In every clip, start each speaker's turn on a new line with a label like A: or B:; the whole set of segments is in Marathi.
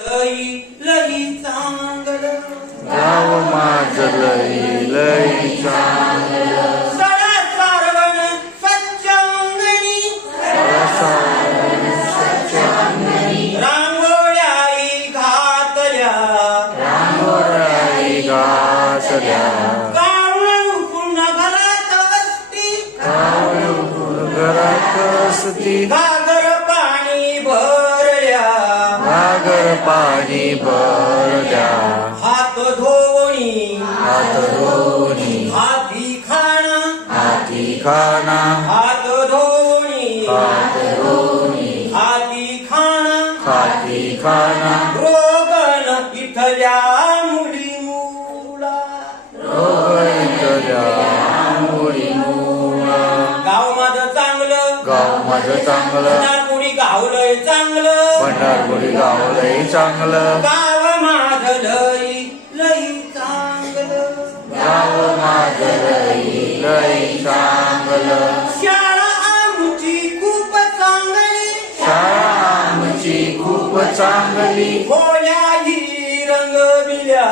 A: लई लई चांगलं.
B: गाव माझं लई लई चांगलं.
A: सडा सारवण स्वच्छ अंगणी रांगोळ्याई घातल्या.
B: रांगोळ्याई घातल्या.
A: कावळ पुन्हा घरात असती.
B: घरात असती.
A: पाणी भरल्या हात धोवणी
B: हात धुणी
A: हाती खाणं.
B: हाती खाना
A: हात धोवणी
B: हात धुणी
A: हाती खाणं.
B: हाती खाना
A: रोगन इथल्या मुली मुला
B: मुली मुला
A: गाव माझं चांगलं.
B: गाव माझं चांगलं.
A: गावलंय चांगलं.
B: पंढरपुरी गाव लई चांगलं.
A: गाव माझं लई लई चांगलं.
B: गाव माझं लई लई चांगलं.
A: शाळा आमची खूप चांगली.
B: शाळा आमची खूप चांगली.
A: होल्याही रंगविल्या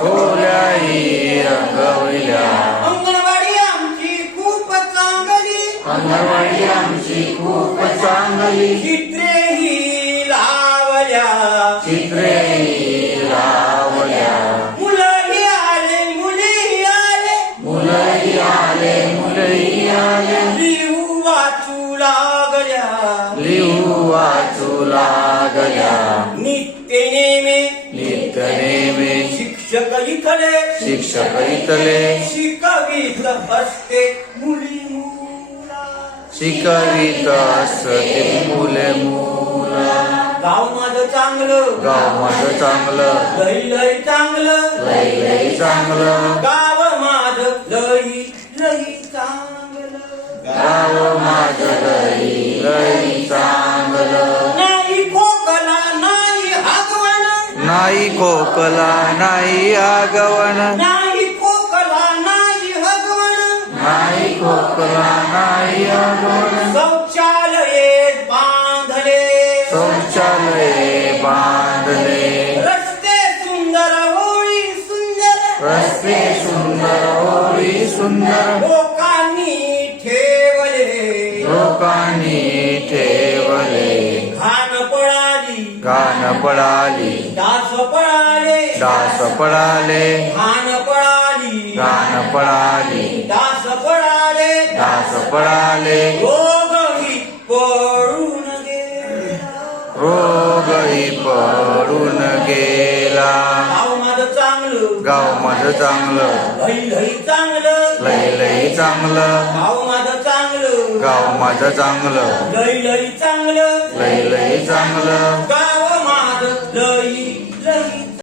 B: खोल्याही रंगविल्या
A: अंगणवाडी आमची खूप चांगली.
B: अंगणवाडी आमची खूप चांगली
A: चित्रेही लावल्या.
B: चित्रे लावल्या.
A: मुलंही आले मुलीही आले.
B: मुलंही आले मुलंही आले.
A: लिहू वाचू लागल्या.
B: लिहू वाचू लागल्या.
A: नित्य नेमे.
B: नित्य नेमे.
A: शिक्षक इथले.
B: शिक्षक इथले.
A: शिकवीत असते मुला.
B: शिकवित असते मुले मुलं.
A: गाव माझं चांगलं.
B: गाव माझं चांगलं.
A: लई लई चांगलं.
B: लई लई चांगलं.
A: गाव माझं लई लई चांगलं.
B: गाव माझं लई लई चांगलं.
A: नाही खोकला नाही हगवण
B: नाही खोकला नाही आगवण.
A: खोकला नाही शौचालये बांधले।
B: शौचालये बांधले।
A: रस्ते सुंदर होळी सुंदर।
B: रस्ते सुंदर होळी सुंदर।
A: लोकांनी ठेवले।
B: लोकांनी ठेवले।
A: घाण पळाली।
B: गाण पळाली।
A: डास पळाले।
B: डास पळाले।
A: घाण पळाली।
B: गाण पळाली।
A: डास
B: डास पळाले
A: रोगही पळून गेला
B: रोगही पडून गेला
A: गाव माझं चांगलं
B: गाव माझं चांगलं
A: लई लई चांगलं
B: लई लई चांगलं
A: गाव माझं चांगलं
B: गाव माझं चांगलं
A: लई लई चांगलं
B: लई लई चांगलं
A: गाव